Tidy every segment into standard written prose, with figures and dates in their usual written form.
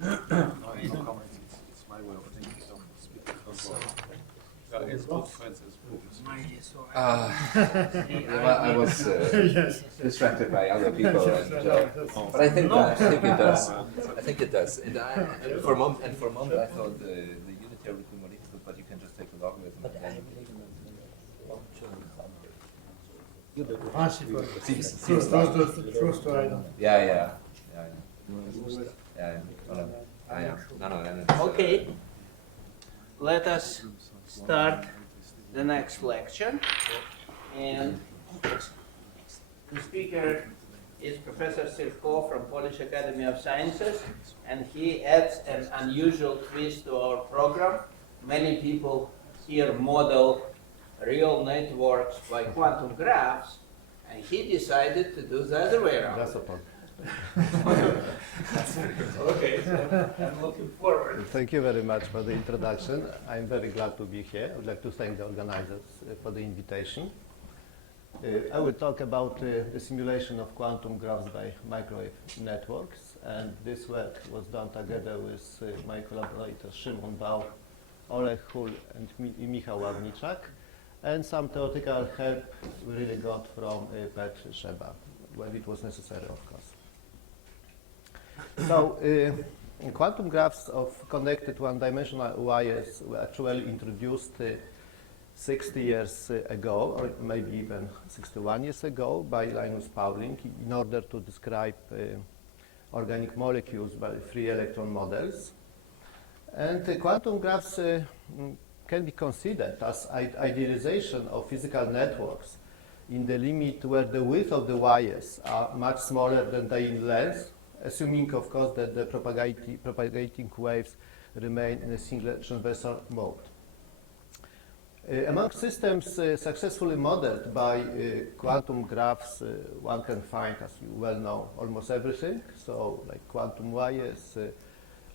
No, it's no comment. It's my way of thinking. So it's both friends as I was distracted by other people, but I think it does. I think it does. And for a moment, I thought the unitary would be more difficult, but you can just take a logarithm. Yeah. Okay, let us start the next lecture. And the speaker is Professor Sirko from Polish Academy of Sciences, and he adds an unusual twist to our program. Many people here model real networks by quantum graphs, and he decided to do the other way around. That's a point. Okay, so I'm looking forward. Thank you very much for the introduction. I'm very glad to be here. I would like to thank the organizers for the invitation. I will talk about the simulation of quantum graphs by microwave networks, and this work was done together with my collaborators Szymon Bał, Oleg Hul, and Michał Ławniczak, and some theoretical help we really got from Petr Szeba, when it was necessary, of course. So, quantum graphs of connected one-dimensional wires were actually introduced 60 years ago, or maybe even 61 years ago, by Linus Pauling in order to describe organic molecules by free electron models. And quantum graphs can be considered as idealization of physical networks in the limit where the width of the wires are much smaller than they in length, assuming, of course, that the propagating waves remain in a single transversal mode. Among systems successfully modeled by quantum graphs, one can find, as you well know, almost everything. So, like quantum wires,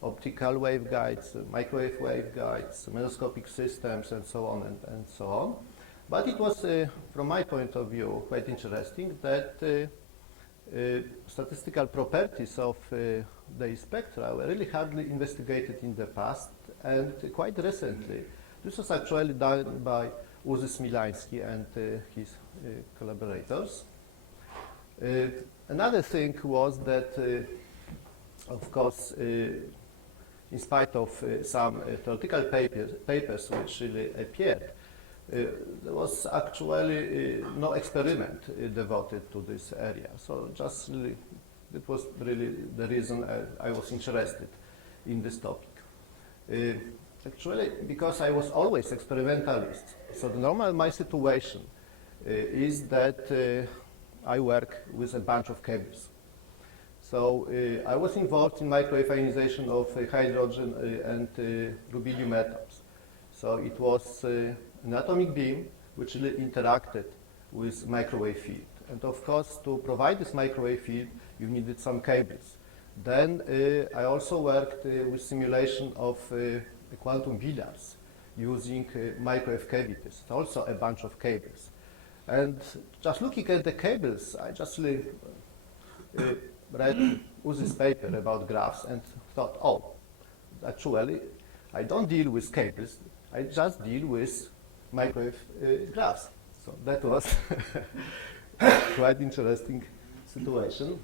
optical waveguides, microwave waveguides, mesoscopic systems, and so on and so on. But it was, from my point of view, quite interesting that statistical properties of the spectra were really hardly investigated in the past, and quite recently this was actually done by Urzy Smilański and his collaborators. Another thing was that, of course, in spite of some theoretical papers which really appeared, there was actually no experiment devoted to this area. So just really, it was really the reason I was interested in this topic. Actually, because I was always experimentalist, so the normal my situation is that I work with a bunch of cables. So I was involved in microwave ionization of hydrogen and rubidium atoms. So it was an atomic beam which really interacted with microwave field. And of course, to provide this microwave field, you needed some cables. Then I also worked with simulation of quantum billiards using microwave cavities. It's also a bunch of cables. And just looking at the cables, I just read Uzi's paper about graphs and thought, oh, actually, I don't deal with cables, I just deal with microwave graphs. So that was quite interesting situation.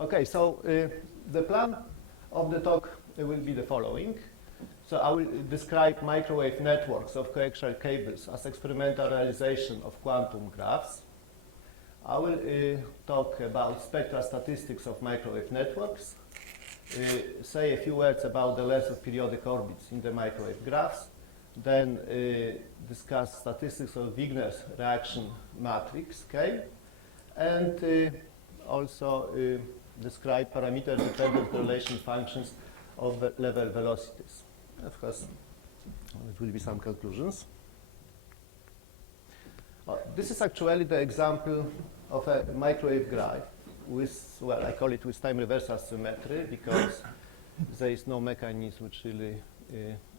Okay, so the plan of the talk will be the following. So I will describe microwave networks of coaxial cables as experimental realization of quantum graphs. I will talk about spectral statistics of microwave networks, say a few words about the length of periodic orbits in the microwave graphs, then discuss statistics of Wigner's reaction matrix K, and also describe parameter-dependent correlation functions of level velocities. Of course, it will be some conclusions. This is actually the example of a microwave graph with, well, I call it with time reversal symmetry because there is no mechanism which really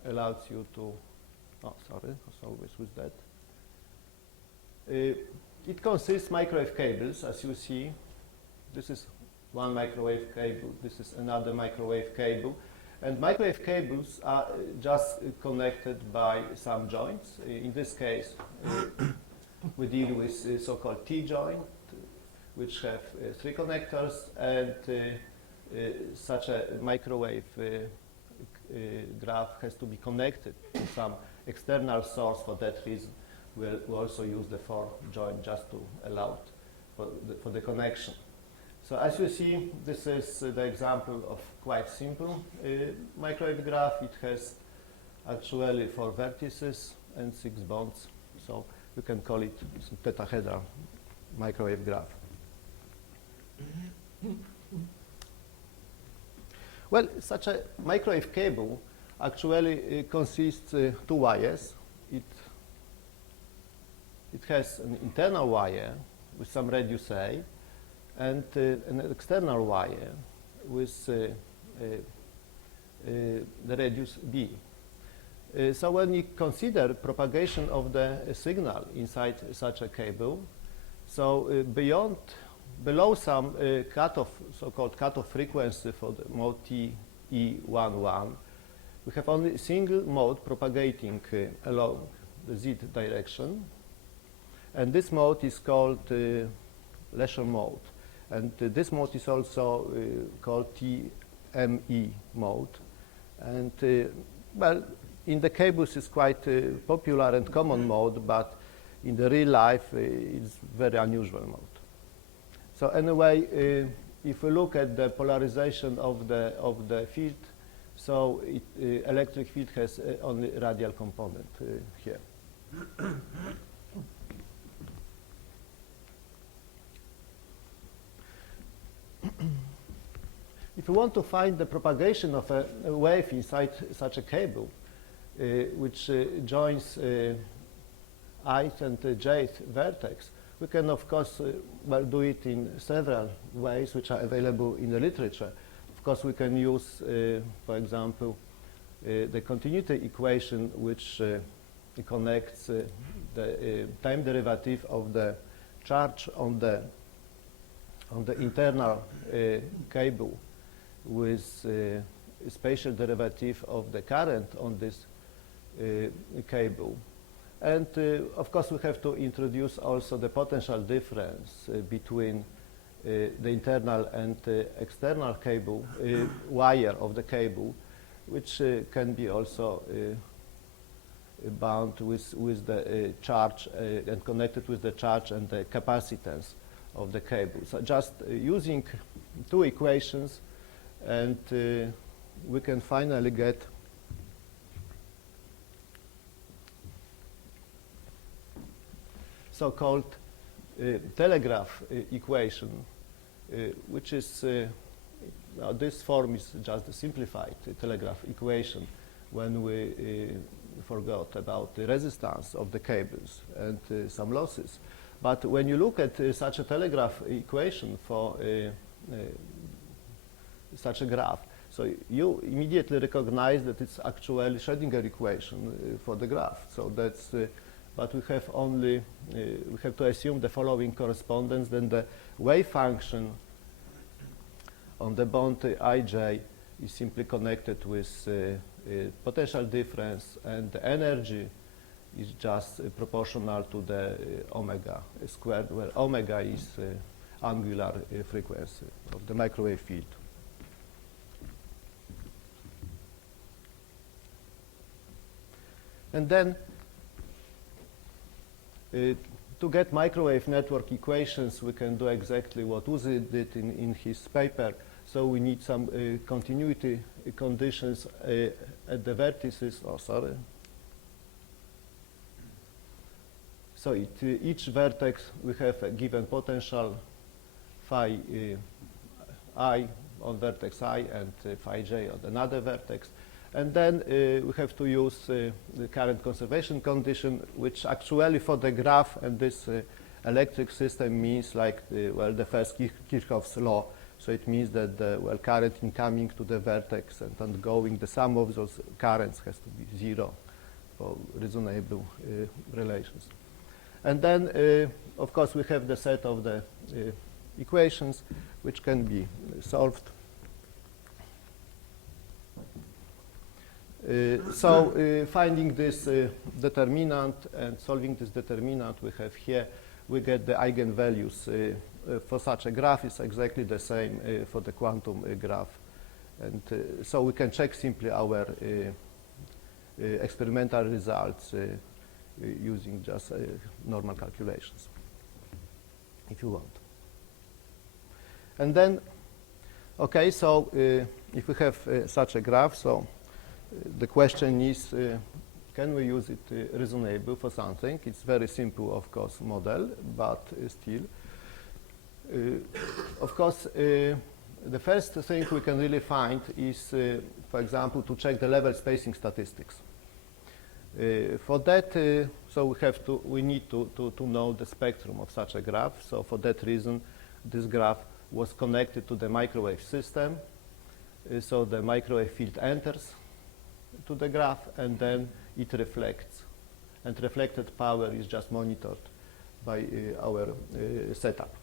allows you to, oh, sorry, I was always with that. It consists microwave cables, as you see, This is one microwave cable. This is another microwave cable. And microwave cables are just connected by some joints. In this case, we deal with so-called T-joint, which have 3 connectors, and such a microwave graph has to be connected to some external source. For that reason, we also use the 4 joint just to allow for the connection. So as you see, this is the example of quite simple microwave graph. It has actually 4 vertices and 6 bonds. So you can call it tetrahedral microwave graph. Well, such a microwave cable actually consists 2 wires. It has an internal wire with some radius A, and an external wire with the radius B. So when you consider propagation of the signal inside such a cable, so below some so-called cutoff frequency for the mode TE11, we have only a single mode propagating along the Z direction, and this mode is called Lesher mode. And this mode is also called TME mode. And well, in the cables it's quite popular and common mode, but in the real life it's very unusual mode. So anyway, if we look at the polarization of the field, so electric field has only radial component here. If you want to find the propagation of a wave inside such a cable, which joins ith and jth vertex, we can of course well, do it in several ways which are available in the literature. Of course, we can use, for example, the continuity equation which connects the time derivative of the charge on the internal cable with spatial derivative of the current on this cable. And of course we have to introduce also the potential difference between the internal and external cable wire of the cable, which can be also bound with the charge and connected with the charge and the capacitance of the cable. So just using 2 equations, and we can finally get so-called telegraph equation, which is this form is just a simplified telegraph equation when we forgot about the resistance of the cables and some losses. But when you look at such a telegraph equation for such a graph, so you immediately recognize that it's actually Schrödinger equation for the graph. So that's, but we have only, we have to assume the following correspondence. Then the wave function on the bond ij is simply connected with potential difference, and the energy is just proportional to the omega squared, where omega is angular frequency of the microwave field. And then to get microwave network equations, we can do exactly what Uzi did in his paper. So we need some continuity conditions at the vertices. Oh, sorry. So each vertex we have a given potential phi I on vertex I and phi j on another vertex. And then we have to use the current conservation condition, which actually for the graph and this electric system means like well, the first Kirchhoff's law. So it means that the current incoming to the vertex and ongoing, the sum of those currents has to be 0 for reasonable relations. And then, of course, we have the set of the equations which can be solved. Finding this determinant and solving this determinant we have here, we get the eigenvalues for such a graph. Is exactly the same for the quantum graph. And so we can check simply our experimental results using just normal calculations, if you want. And then, okay, so if we have such a graph, so the question is, can we use it reasonable for something? It's very simple, of course, model, but still. Of course, the first thing we can really find is, for example, to check the level spacing statistics. For that, so we need to know the spectrum of such a graph. So for that reason, this graph was connected to the microwave system. So the microwave field enters to the graph, and then it reflects. And reflected power is just monitored by our setup.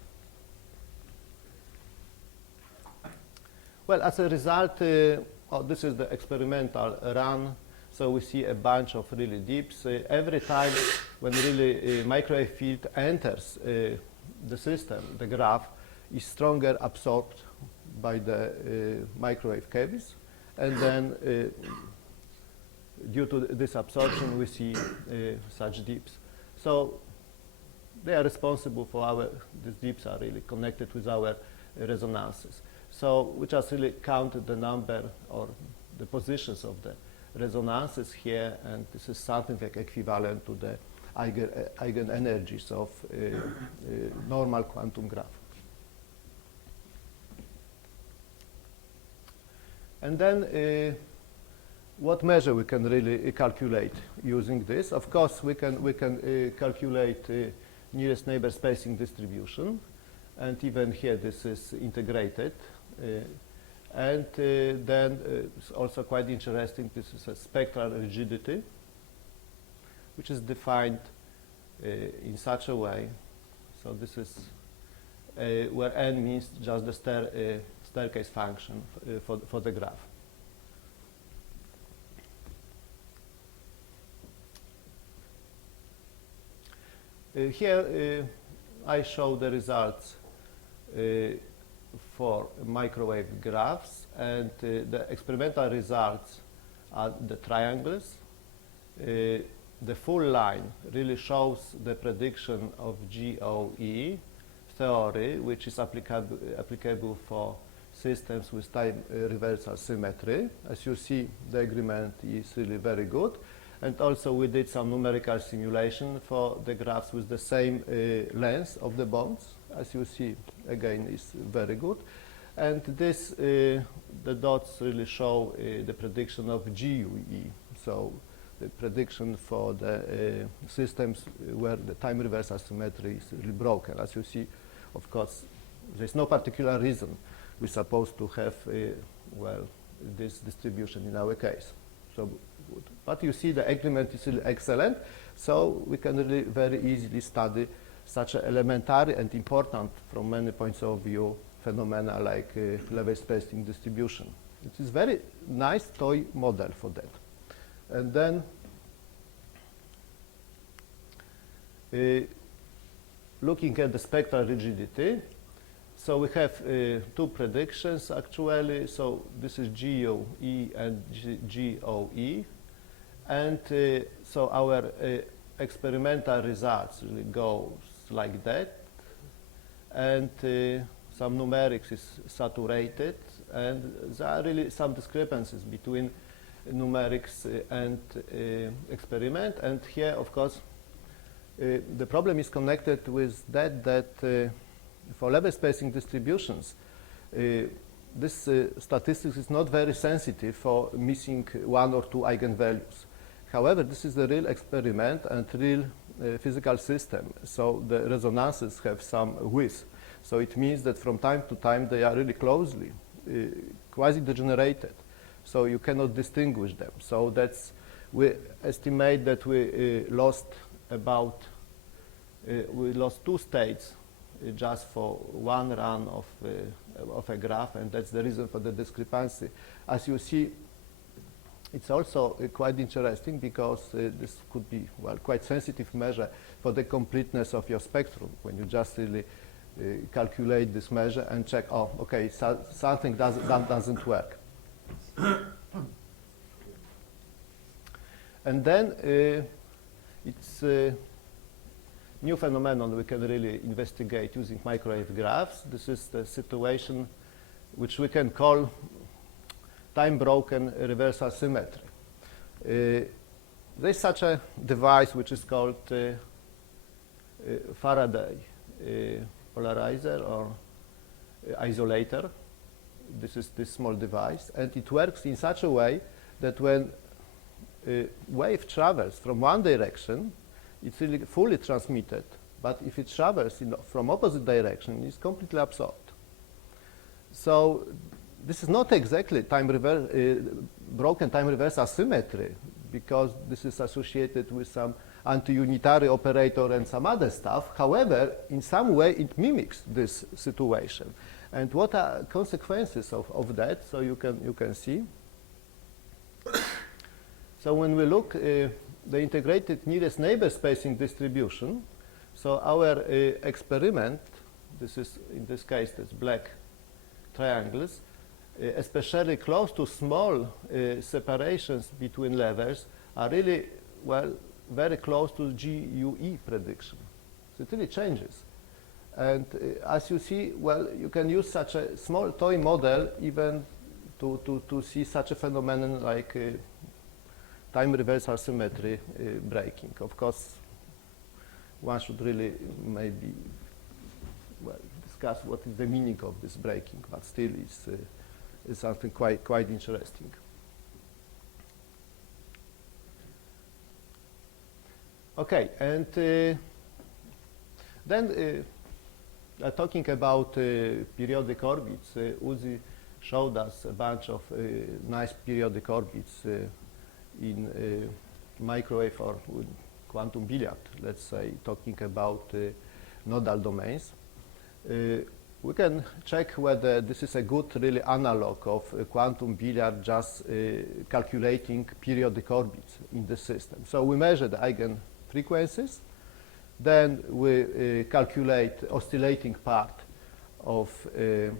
Well, as a result, this is the experimental run. So we see a bunch of really dips. Every time when really microwave field enters the system, the graph is stronger absorbed by the microwave cables. And then due to this absorption, we see such dips. So they are responsible for these dips are really connected with our resonances. So we just really counted the number or the positions of the resonances here, and this is something like equivalent to the eigenenergies of normal quantum graph. And then what measure we can really calculate using this? Of course, we can calculate nearest neighbor spacing distribution, and even here this is integrated. And then it's also quite interesting, this is a spectral rigidity, which is defined in such a way. So this is where n means just the staircase function for the graph. Here I show the results for microwave graphs, and the experimental results are the triangles. The full line really shows the prediction of GOE theory, which is applicable for systems with time reversal symmetry. As you see, the agreement is really very good. And also we did some numerical simulation for the graphs with the same length of the bonds. As you see, again, is very good. And this, the dots really show the prediction of GUE. So the prediction for the systems where the time reversal symmetry is really broken. As you see, of course, there's no particular reason we're supposed to have, well, this distribution in our case. So, but you see the agreement is really excellent, so we can really very easily study such an elementary and important from many points of view phenomena like level spacing distribution. It is very nice toy model for that. And then looking at the spectral rigidity, so we have two predictions actually. So this is GOE and GOE, and so our experimental results really goes like that, and some numerics is saturated, and there are really some discrepancies between numerics and experiment. And here, of course, the problem is connected with that for level spacing distributions, this statistics is not very sensitive for missing one or two eigenvalues. However, this is a real experiment and real physical system, so the resonances have some width. So it means that from time to time they are really closely quasi-degenerated, so you cannot distinguish them. So that's, we estimate that we lost two states just for one run of a graph, and that's the reason for the discrepancy. As you see, it's also quite interesting because this could be, well, quite sensitive measure for the completeness of your spectrum when you just really calculate this measure and check, oh, okay, something doesn't work. And then it's a new phenomenon we can really investigate using microwave graphs. This is the situation which we can call time-broken reversal symmetry. There's such a device which is called Faraday polarizer or isolator. This is this small device, and it works in such a way that when wave travels from one direction, it's really fully transmitted, but if it travels from opposite direction, it's completely absorbed. So this is not exactly broken time reversal symmetry, because this is associated with some anti-unitary operator and some other stuff. However, in some way it mimics this situation. And what are consequences of that? So you can see. So when we look the integrated nearest neighbor spacing distribution, so our experiment, this is in this case this black triangles, especially close to small separations between levels, are really, well, very close to GUE prediction. So it really changes. And as you see, well, you can use such a small toy model even to see such a phenomenon like time reversal symmetry breaking. Of course, one should really maybe, well, discuss what is the meaning of this breaking, but still it's something quite interesting. Okay, and then talking about periodic orbits, Uzi showed us a bunch of nice periodic orbits in microwave or quantum billiard, let's say, talking about nodal domains. We can check whether this is a good really analog of quantum billiard, just calculating periodic orbits in the system. So we measure the eigenfrequencies, then we calculate oscillating part of a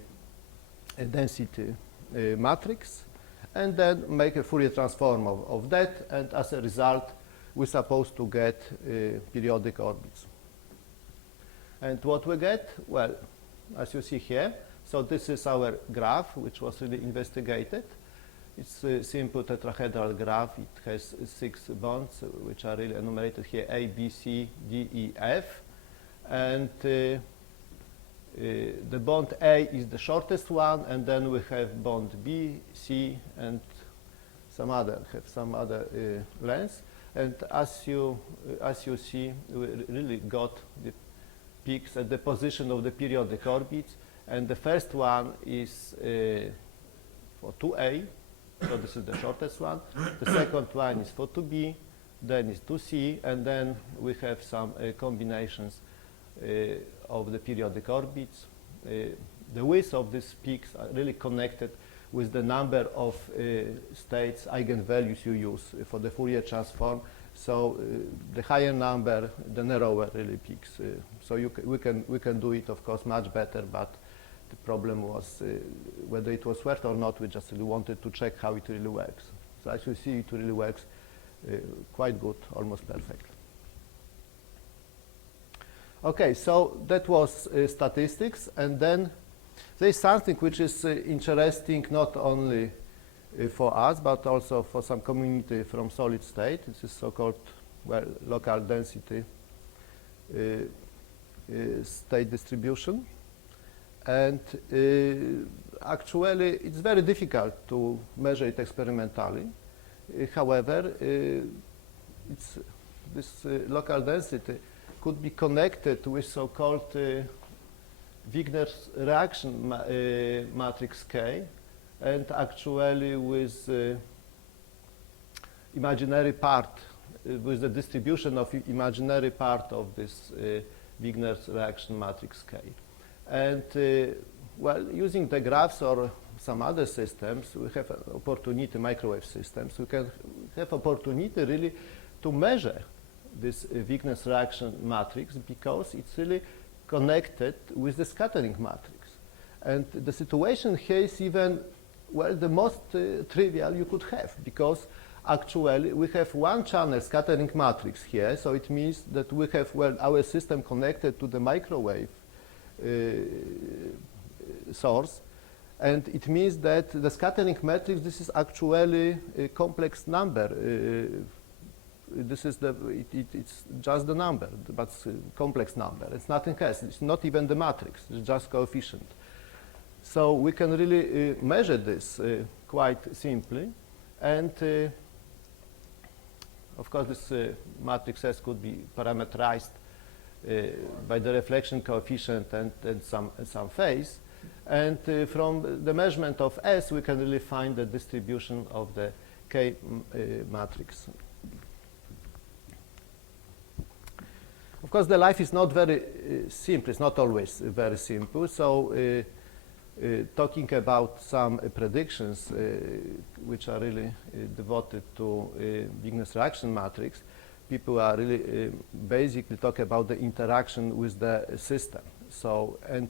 density matrix, and then make a Fourier transform of that, and as a result, we're supposed to get periodic orbits. And what we get? Well, as you see here, so this is our graph, which was really investigated. It's a simple tetrahedral graph. It has 6 bonds, which are really enumerated here, A, B, C, D, E, F. And the bond A is the shortest one, and then we have bond B, C, and some other lengths. And as you see, we really got the peaks at the position of the periodic orbits, and the first one is for 2A, so this is the shortest one. The second one is for 2B, then is 2C, and then we have some combinations of the periodic orbits. The width of these peaks are really connected with the number of states, eigenvalues you use for the Fourier transform. So the higher number, the narrower really peaks. So we can do it, of course, much better, but the problem was whether it was worth or not. We just really wanted to check how it really works. So as you see, it really works quite good, almost perfect. Okay, so that was statistics, and then there is something which is interesting not only for us, but also for some community from solid state. This is so-called, well, local density state distribution. And actually, it's very difficult to measure it experimentally. However, this local density could be connected with so-called Wigner's reaction matrix K, and actually with imaginary part, with the distribution of imaginary part of this Wigner's reaction matrix K. And well, using the graphs or some other systems, we have an opportunity, microwave systems, we can have opportunity really to measure this Wigner's reaction matrix because it's really connected with the scattering matrix. And the situation here is even, well, the most trivial you could have, because actually we have one channel scattering matrix here, so it means that we have, well, our system connected to the microwave source, and it means that the scattering matrix, this is actually a complex number. This is it's just the number, but it's a complex number. It's nothing else. It's not even the matrix. It's just coefficient. So we can really measure this quite simply, and of course this matrix S could be parameterized by the reflection coefficient and some phase. And from the measurement of S, we can really find the distribution of the K matrix. Of course, the life is not very simple. It's not always very simple. So talking about some predictions which are really devoted to Wigner's reaction matrix, people are really basically talking about the interaction with the system. So, and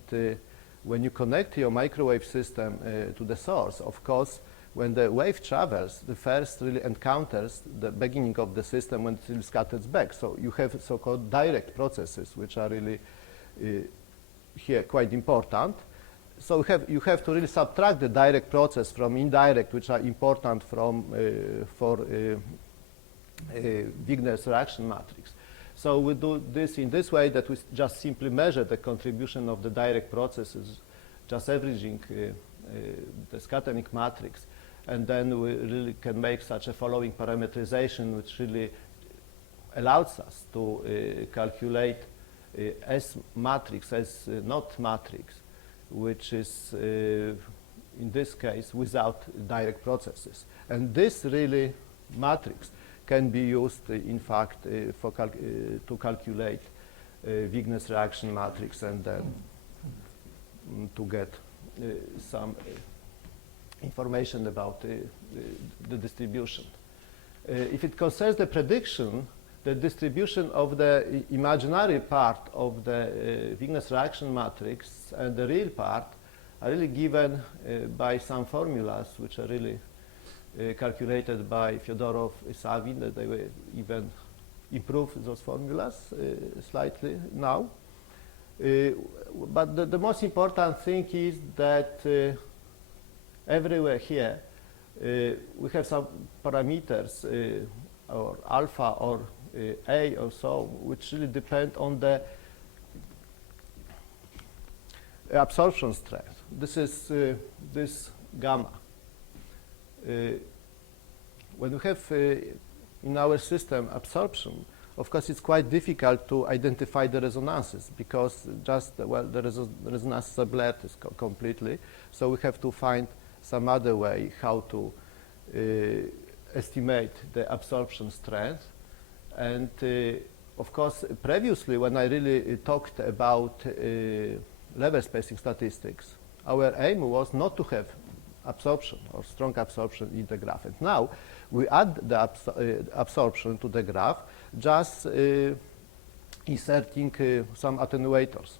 when you connect your microwave system to the source, of course, when the wave travels, the first really encounters the beginning of the system when it really scatters back. So you have so-called direct processes, which are really here quite important. So you have to really subtract the direct process from indirect, which are important from for Wigner's reaction matrix. So we do this in this way, that we just simply measure the contribution of the direct processes, just averaging the scattering matrix, and then we really can make such a following parameterization, which really allows us to calculate S matrix, S not matrix, which is in this case without direct processes. And this really matrix can be used, in fact, to calculate Wigner's reaction matrix, and then to get some information about the distribution. If it concerns the prediction, the distribution of the imaginary part of the Wigner's reaction matrix and the real part are really given by some formulas, which are really calculated by Fyodorov, Savin, that they will even improve those formulas slightly now. But the most important thing is that everywhere here we have some parameters or alpha or A or so, which really depend on the absorption strength. This is this gamma. When we have in our system absorption, of course it's quite difficult to identify the resonances, because just, well, the resonances are blurred completely. So we have to find some other way how to estimate the absorption strength. And of course, previously, when I really talked about level spacing statistics, our aim was not to have absorption or strong absorption in the graph. And now we add the absorption to the graph, just inserting some attenuators.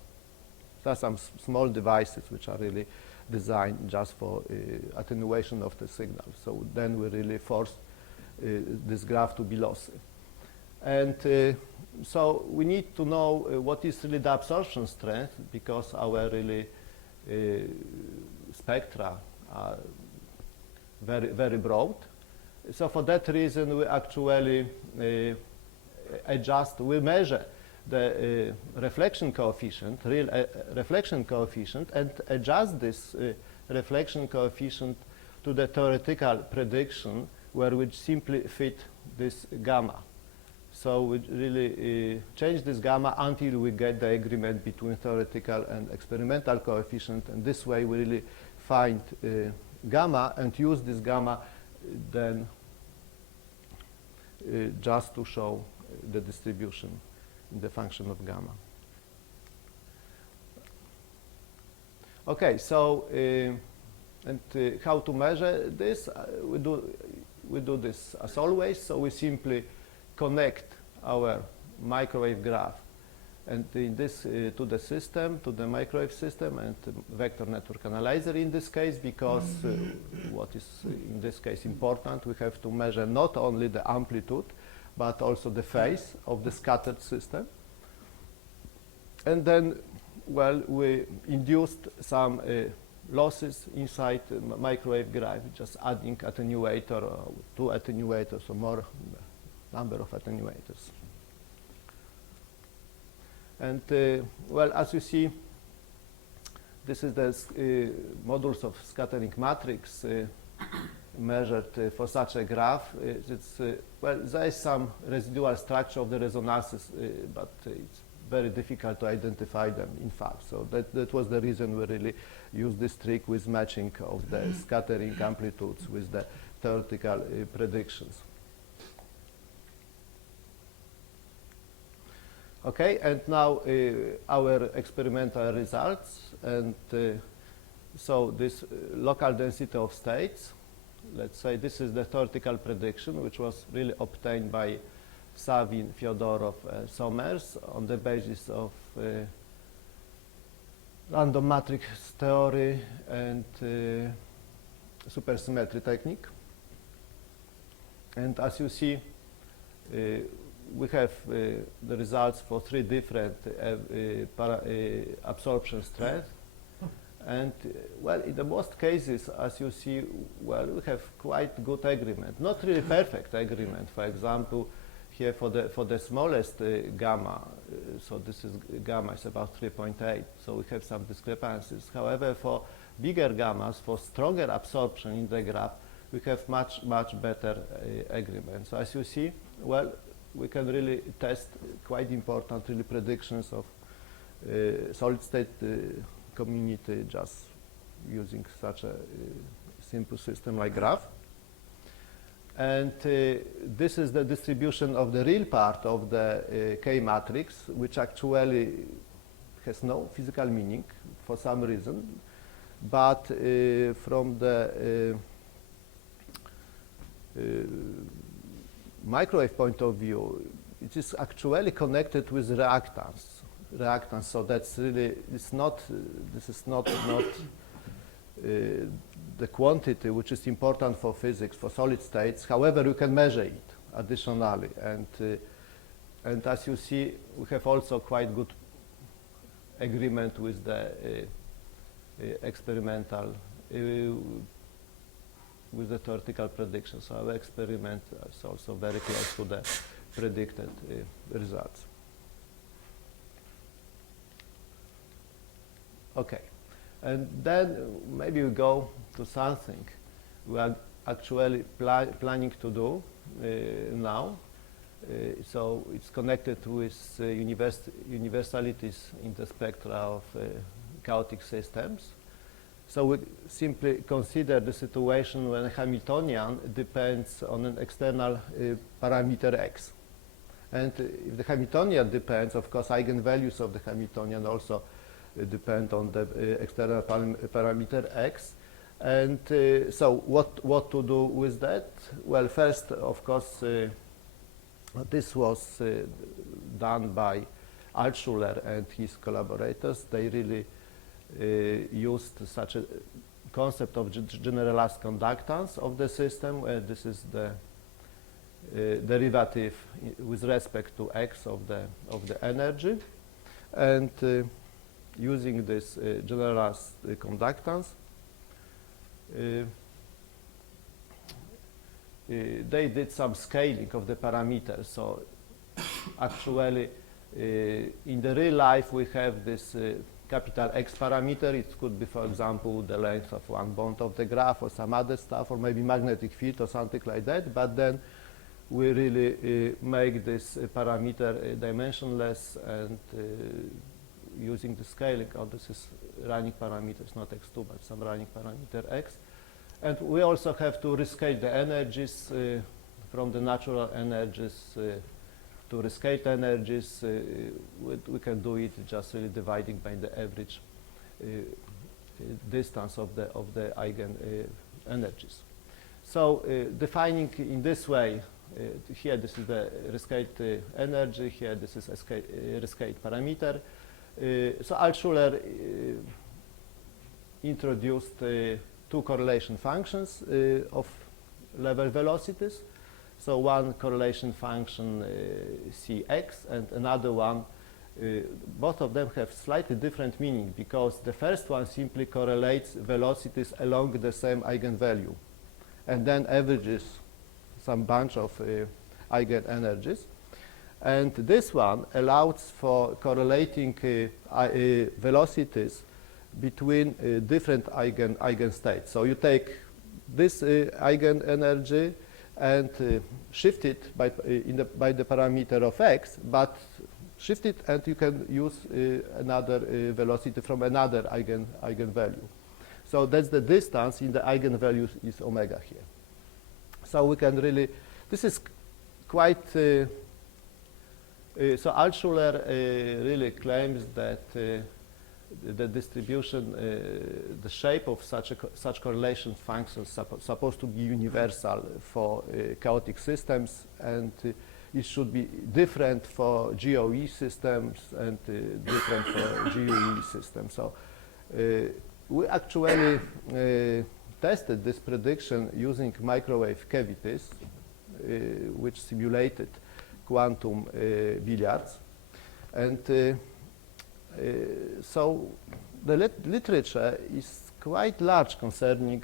There are some small devices which are really designed just for attenuation of the signal. So then we really force this graph to be lossy. And so we need to know what is really the absorption strength, because our really spectra are very, very broad. So for that reason, we actually we measure the reflection coefficient, real reflection coefficient, and adjust this reflection coefficient to the theoretical prediction, where we simply fit this gamma. So we really change this gamma until we get the agreement between theoretical and experimental coefficient, and this way we really find gamma and use this gamma then just to show the distribution in the function of gamma. Okay, so how to measure this? We do this as always. So we simply connect our microwave graph and in this to the system, to the microwave system, and vector network analyzer in this case, because what is in this case important, we have to measure not only the amplitude but also the phase of the scattered system. And then, well, we induced some losses inside the microwave graph, just adding attenuator, or 2 attenuators or more number of attenuators. And well, as you see, this is the modules of scattering matrix measured for such a graph. Well, there is some residual structure of the resonances, but it's very difficult to identify them, in fact. So that was the reason we really used this trick with matching of the scattering amplitudes with the theoretical predictions. Okay, and now our experimental results. And so this local density of states, let's say this is the theoretical prediction, which was really obtained by Savin, Fyodorov, Somers on the basis of random matrix theory and supersymmetry technique. And as you see, we have the results for 3 different absorption strengths. And well, in the most cases, as you see, well, we have quite good agreement. Not really perfect agreement. For example, here for the smallest gamma, so this is gamma is about 3.8, so we have some discrepancies. However, for bigger gammas, for stronger absorption in the graph, we have much better agreement. So as you see, well, we can really test quite important really predictions of solid state community just using such a simple system like graph. And this is the distribution of the real part of the K matrix, which actually has no physical meaning for some reason. But from the microwave point of view, it is actually connected with reactance. So that's really, this is not the quantity which is important for physics, for solid states. However, you can measure it additionally. And as you see, we have also quite good agreement with the experimental, with the theoretical predictions. So our experiment is also very close to the predicted results. Okay. And then maybe we go to something we are actually planning to do now. So it's connected with universalities in the spectra of chaotic systems. So we simply consider the situation when a Hamiltonian depends on an external parameter x. And if the Hamiltonian depends, of course, eigenvalues of the Hamiltonian also depend on the external parameter x. And so what to do with that? Well, first, of course, this was done by Altschuler and his collaborators. They really used such a concept of generalized conductance of the system, where this is the derivative with respect to x of the energy, and using this generalized conductance, they did some scaling of the parameters. So actually, in the real life, we have this capital X parameter. It could be, for example, the length of one bond of the graph or some other stuff, or maybe magnetic field or something like that. But then we really make this parameter dimensionless, and using the scaling of this is running parameters, not x2, but some running parameter x. And we also have to rescale the energies from the natural energies to rescale energies. We can do it just really dividing by the average distance of the eigen energies. So defining in this way, here this is the rescaled energy, here this is rescaled parameter. So Altschuler introduced two correlation functions of level velocities. So one correlation function Cx and another one, both of them have slightly different meaning because the first one simply correlates velocities along the same eigenvalue and then averages some bunch of eigenenergies. And this one allows for correlating velocities between different eigenstates. So you take this eigenenergy and shift it by the parameter of x, but shift it and you can use another velocity from another eigenvalue. So that's the distance in the eigenvalue is omega here. So we can really, this is quite, so Altschuler really claims that the distribution, the shape of such correlation functions supposed to be universal for chaotic systems, and it should be different for GOE systems and different for GUE systems. So we actually tested this prediction using microwave cavities, which simulated quantum billiards. And so the literature is quite large concerning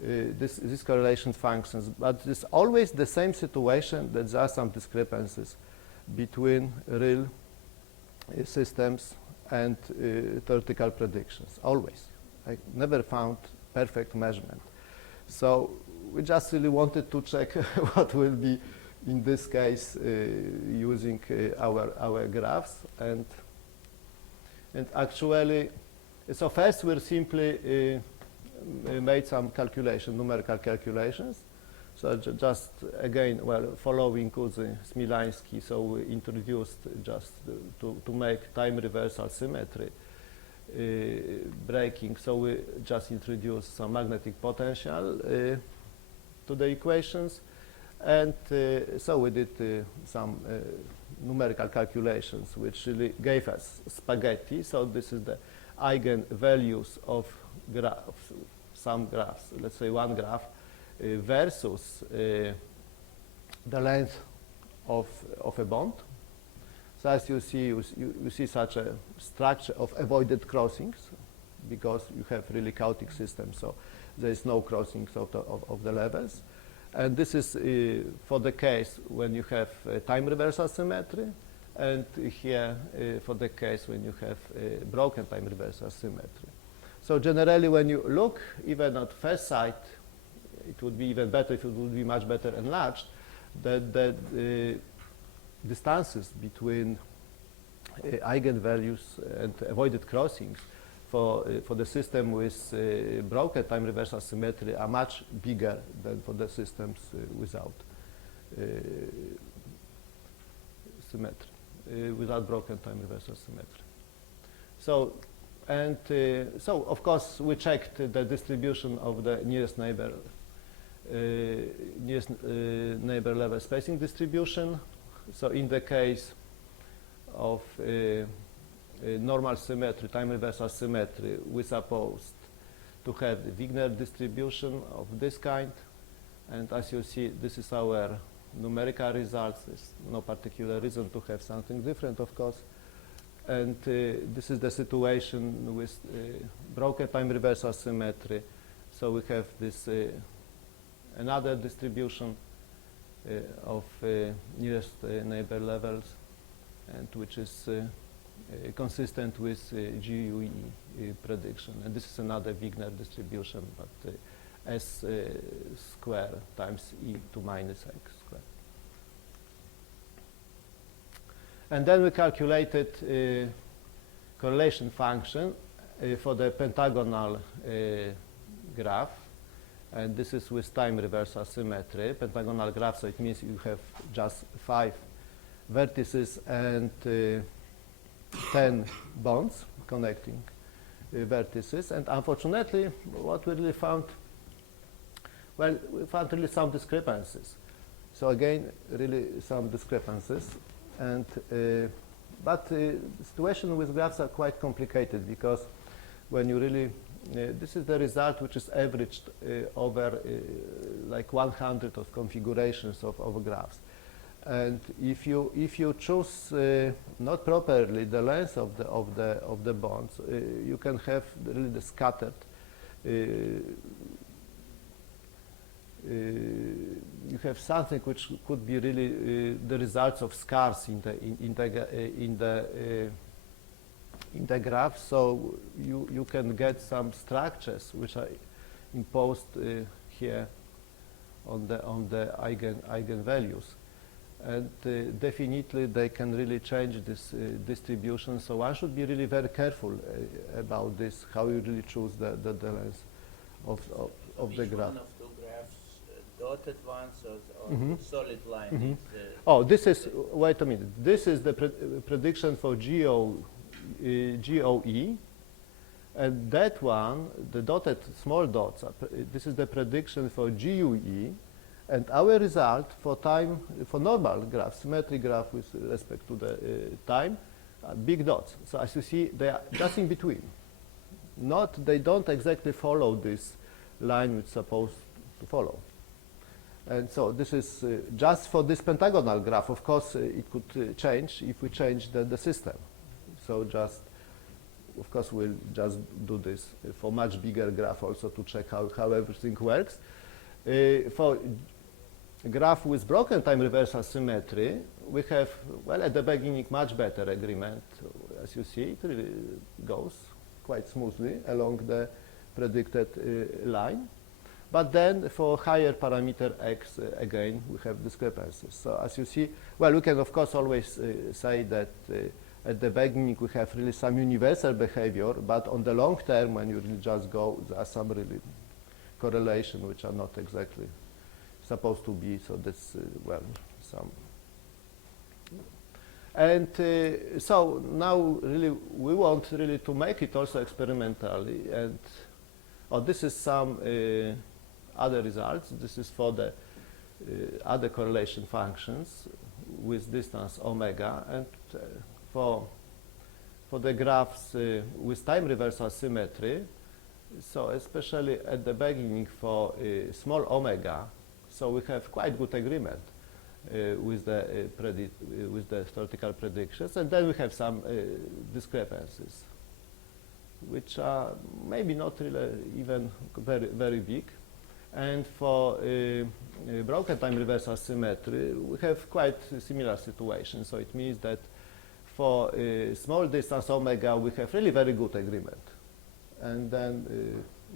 these correlation functions, but it's always the same situation that there are some discrepancies between real systems and theoretical predictions, always. I never found perfect measurement. So we just really wanted to check what will be in this case using our graphs, and actually, so first we simply made some numerical calculations. So just again, well, following Kuzy, Smilański, so we introduced just to make time reversal symmetry breaking. So we just introduced some magnetic potential to the equations, and so we did some numerical calculations, which really gave us spaghetti. So this is the eigenvalues of graphs, some graphs, let's say one graph, versus the length of a bond. So as you see, you see such a structure of avoided crossings because you have really chaotic systems, so there is no crossings of the levels. And this is for the case when you have time reversal symmetry, and here for the case when you have broken time reversal symmetry. So generally, when you look even at first sight, it would be even better if it would be much better enlarged, that the distances between eigenvalues and avoided crossings for the system with broken time reversal symmetry are much bigger than for the systems without symmetry, without broken time reversal symmetry. So, and so of course we checked the distribution of the nearest neighbor level spacing distribution. So in the case of normal symmetry, time reversal symmetry, we supposed to have the Wigner distribution of this kind, and as you see, this is our numerical results. There's no particular reason to have something different, of course. And this is the situation with broken time reversal symmetry. So we have this another distribution of nearest neighbor levels, and which is consistent with GUE prediction. And this is another Wigner distribution, but S square times e to minus x squared. And then we calculated correlation function for the pentagonal graph, and this is with time reversal symmetry, pentagonal graph, so it means you have just 5 vertices and 10 bonds connecting vertices. And unfortunately, what we really found, well, we found really some discrepancies. So again, really some discrepancies. And but the situation with graphs are quite complicated, because when you really this is the result which is averaged over like 100 of configurations of graphs. And if you choose not properly the length of the bonds, you can have really the scattered. You have something which could be really the results of scars in the graph. So you can get some structures which are imposed here on the eigenvalues. And definitely they can really change this distribution. So one should be really very careful about this, how you really choose the length of the graph. One of two graphs, dotted ones or solid line? Oh, this is, wait a minute. This is the prediction for GOE. And that one, the dotted small dots, this is the prediction for GUE. And our result for time, for normal graph, symmetric graph with respect to the time, big dots. So as you see, they are just in between. They don't exactly follow this line which is supposed to follow. And so this is just for this pentagonal graph. Of course, it could change if we change the system. So just, of course, we'll just do this for much bigger graph also to check how everything works. For graph with broken time reversal symmetry, we have, well, at the beginning, much better agreement. As you see, it really goes quite smoothly along the predicted line. But then for higher parameter x, again, we have discrepancies. So as you see, well, we can, of course, always say that at the beginning, we have really some universal behavior, but on the long term, when you really just go, there are some really correlation which are not exactly supposed to be. So that's, well, some. And so now really we want really to make it also experimentally. And this is some other results. This is for the other correlation functions with distance omega. And for the graphs with time reversal symmetry, so especially at the beginning for small omega, so we have quite good agreement with the theoretical predictions, and then we have some discrepancies, which are maybe not really even very, very big. And for broken time reversal symmetry, we have quite a similar situation. So it means that for small distance omega, we have really very good agreement. And then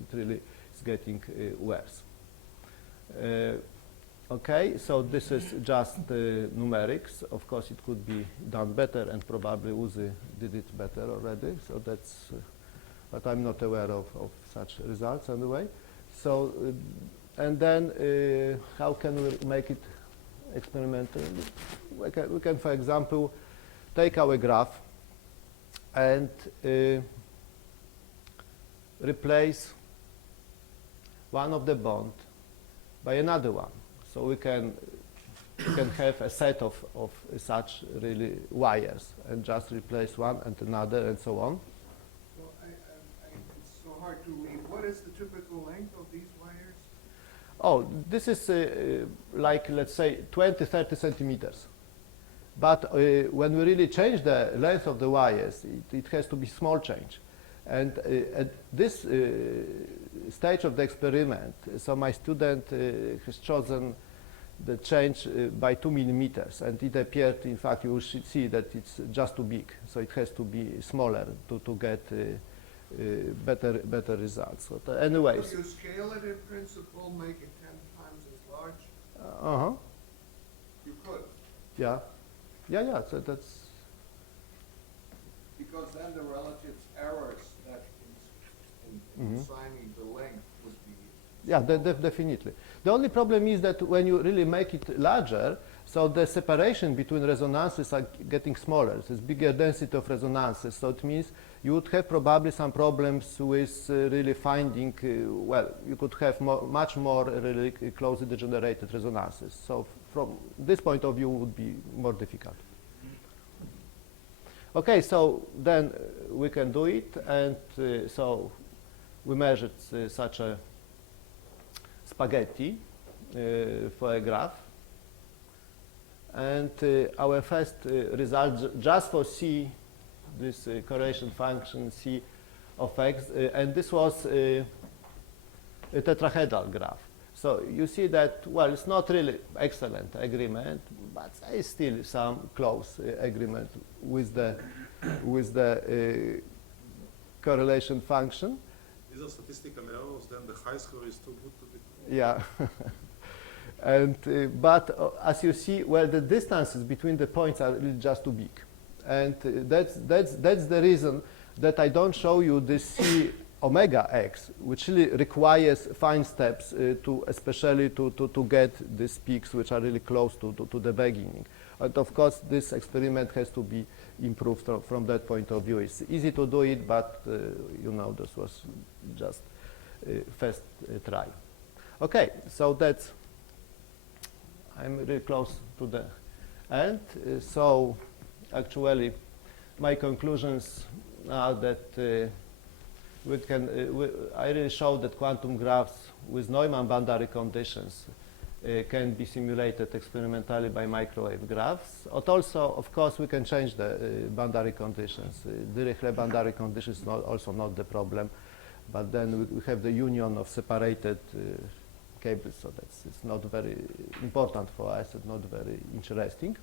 it really is getting worse. Okay, so this is just numerics. Of course, it could be done better, and probably Uzi did it better already. So that's, but I'm not aware of such results anyway. So, and then how can we make it experimental? We can, for example, take our graph and replace one of the bond by another one. So we can have a set of such really wires and just replace one and another and so on. Well, it's so hard to read. What is the typical length of these wires? Oh, this is like, let's say, 20, 30 centimeters. But when we really change the length of the wires, it has to be small change. And at this stage of the experiment, so my student has chosen the change by 2 millimeters, and it appeared, in fact, you should see that it's just too big, so it has to be smaller to get better results. But anyways. So you scale it in principle, make it 10 times as large? Uh-huh. You could. Yeah. Yeah, so that's... Because then the relative errors that in assigning the length would be Yeah, definitely. The only problem is that when you really make it larger, so the separation between resonances are getting smaller. So it's bigger density of resonances. So it means you would have probably some problems with really finding, well, you could have much more really closely degenerated resonances. So from this point of view, it would be more difficult. Okay, so then we can do it. And so we measured such a spaghetti for a graph. And our first result just for C, this correlation function C of x, and this was a tetrahedral graph. So you see that, well, it's not really excellent agreement, but there is still some close agreement with the correlation function. These are statistical errors, then the high score is too good to be true. Yeah. And, but as you see, well, the distances between the points are really just too big. And that's the reason that I don't show you this C omega x, which really requires fine steps especially to get these peaks which are really close to the beginning. And of course, this experiment has to be improved from that point of view. It's easy to do it, but you know, this was just first try. Okay, so that's, I'm really close to the end. So actually, my conclusions are that I really showed that quantum graphs with Neumann boundary conditions can be simulated experimentally by microwave graphs. But also, of course, we can change the boundary conditions. Dirichlet boundary conditions is also not the problem, but then we have the union of separated cables, so it's not very important for us and not very interesting.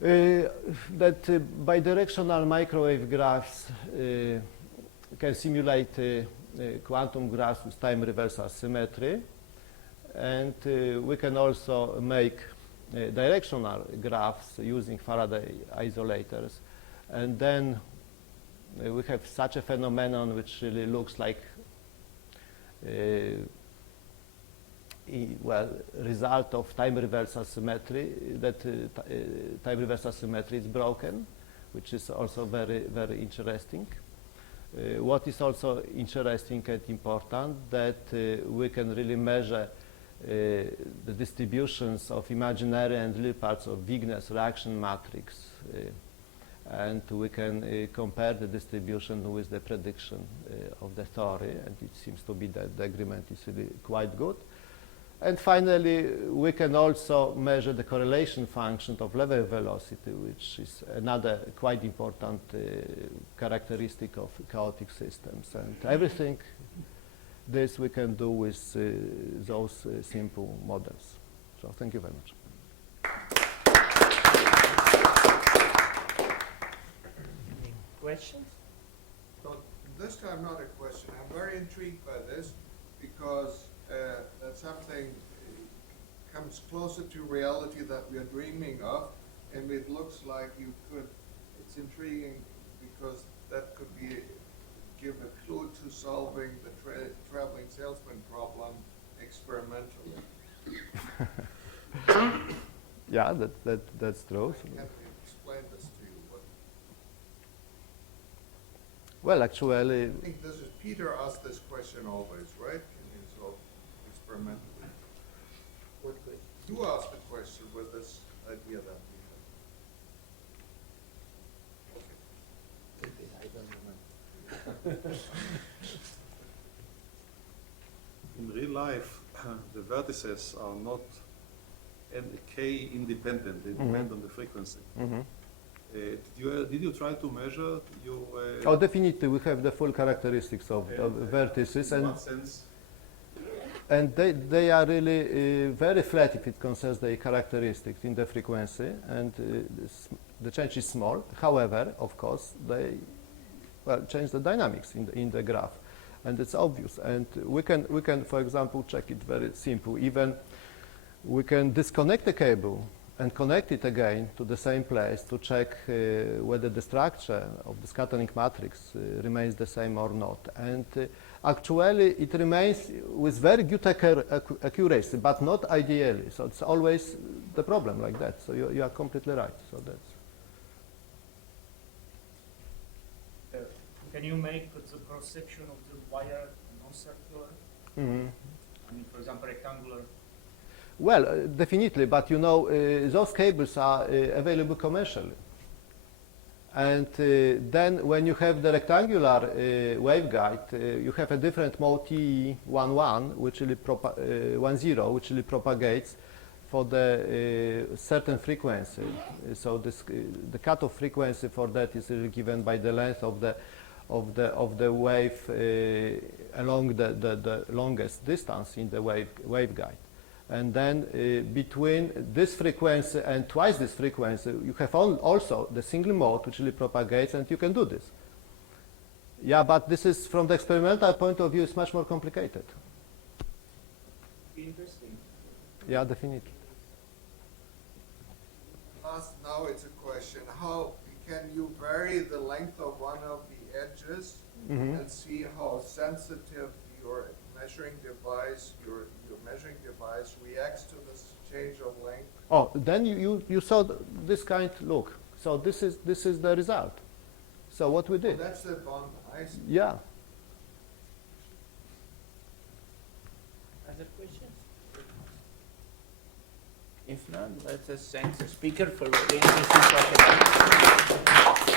That bidirectional microwave graphs can simulate quantum graphs with time reversal symmetry, and we can also make directional graphs using Faraday isolators, and then we have such a phenomenon which really looks like well, result of time reversal symmetry, that time reversal symmetry is broken, which is also very, very interesting. What is also interesting and important, that we can really measure the distributions of imaginary and real parts of Wigner's reaction matrix, and we can compare the distribution with the prediction of the theory, and it seems to be that the agreement is really quite good. And finally, we can also measure the correlation function of level velocity, which is another quite important characteristic of chaotic systems. And everything this we can do with those simple models. So thank you very much. Questions? So this time not a question. I'm very intrigued by this because that something comes closer to reality that we are dreaming of, and it looks like you could, it's intriguing because that could give a clue to solving the traveling salesman problem experimentally. Yeah, that's true. Can you explain this to you? Well, actually, I think this is Peter asked this question always, right? Can you solve experimentally? What question? You asked the question with this idea that we have. I don't remember. In real life, the vertices are not k independent. They depend on the frequency. Did you try to measure your? Oh, definitely, we have the full characteristics of the vertices, in what sense? and they are really very flat if it concerns the characteristics in the frequency, and the change is small. However, of course, they change the dynamics in the graph, and it's obvious. And we can, for example, check it very simple. Even we can disconnect the cable and connect it again to the same place to check whether the structure of the scattering matrix remains the same or not. And actually, it remains with very good accuracy, but not ideally. So it's always the problem like that. So you are completely right. So that's. Can you make the cross-section of the wire non-circular? Mm-hmm. I mean, for example, rectangular. Well, definitely, but you know, those cables are available commercially. And then when you have the rectangular waveguide, you have a different mode TE11, which really 10, which really propagates for the certain frequency. So this, the cutoff frequency for that is really given by the length of the wave along the longest distance in the waveguide. And then between this frequency and twice this frequency, you have also the single mode which really propagates, and you can do this. Yeah, but this is, from the experimental point of view, it's much more complicated. Interesting. Yeah, definitely. Now it's a question, how can you vary the length of one of the edges and see how sensitive your measuring device, your measuring device reacts to this change of length? Oh, then you saw this kind look. So this is the result. So what we did? Oh, that's the bond. I see. Yeah. Other questions? If not, let us thank the speaker for very interesting talk about it.